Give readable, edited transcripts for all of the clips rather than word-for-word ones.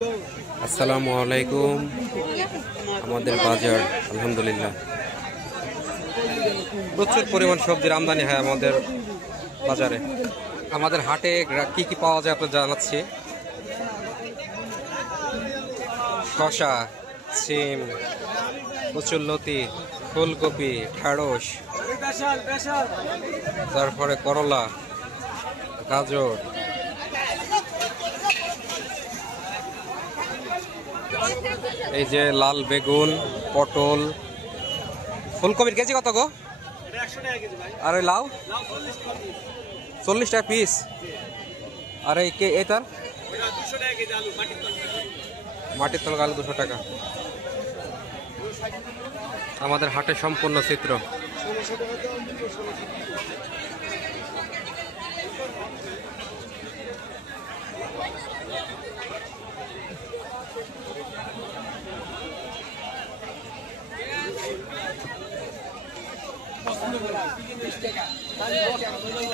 আসসালামু আলাইকুম। আমাদের বাজার আলহামদুলিল্লাহ প্রচুর পরিমাণ সবজির আমদানি হয় আমাদের বাজারে। আমাদের হাটে কি কি পাওয়া যায় আপনাদের জানাচ্ছি। শসা, সিম, কচুরলতি, ফুলকপি, ঢেঁড়স, তারপরে করলা, গাজর, এই যে লাল বেগুন, পটল। ফুলকপির কেজি কত গো? আর ওই লাউ 40 টাকা পিস। আর এই তার মাটির তল আলু 200 টাকা। আমাদের হাটের সম্পূর্ণ চিত্র।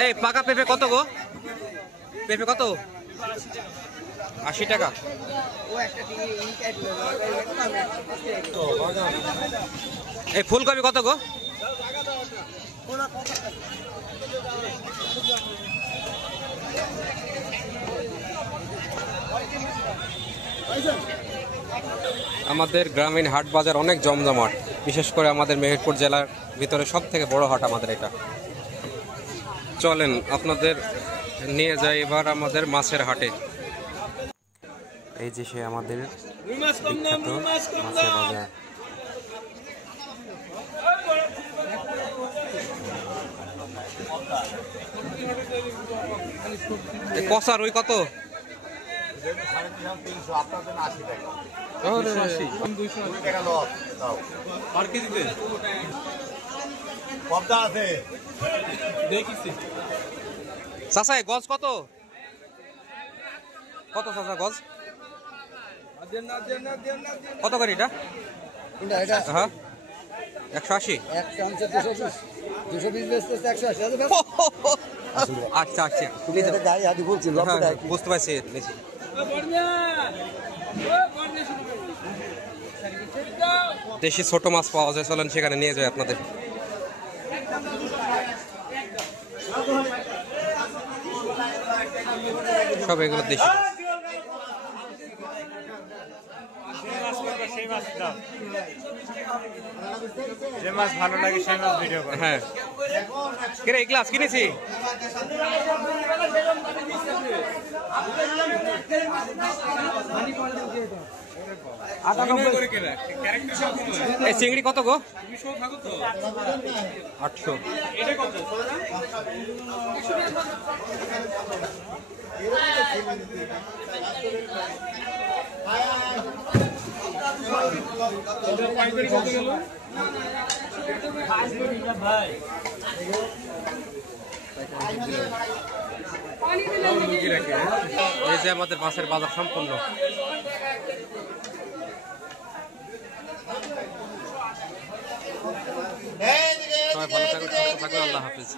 এই পাকা পেঁপে কত গো? পেঁপে কত? 80 টাকা। এই ফুলকপি কত গো? আমাদের গ্রামীণ হাট বাজার অনেক জমজমাট, বিশেষ করে আমাদের মেহেরপুর জেলার ভিতরে সব থেকে বড় হাট আমাদের এটা। চলেন আপনাদের নিয়ে যাই এবার আমাদের মাছের হাটে। এই যে সে আমাদের বিখ্যাত মাছের বাজার। কষা রুই কত? চাচা গজ কত? কত চাচা গজ কত করে এটা? হ্যাঁ 180। আচ্ছা আচ্ছা বুঝতে পারছি। দেশি ছোট মাছ পাওয়া যায়, চলেন সেখানে নিয়ে যাই আপনাদের। সব এগুলো দেশি যে মাছ ভালো লাগে সেই মাছ ভিডিও করে। হ্যাঁ কিরে এই গ্লাস কিনেছি। এই চিংড়ি কত গো? 800। এই যে আমাদের মাছের বাজার সম্পূর্ণ। সবাই ভালো থাকুন, সুস্থ থাকুন, আল্লাহ হাফিজ।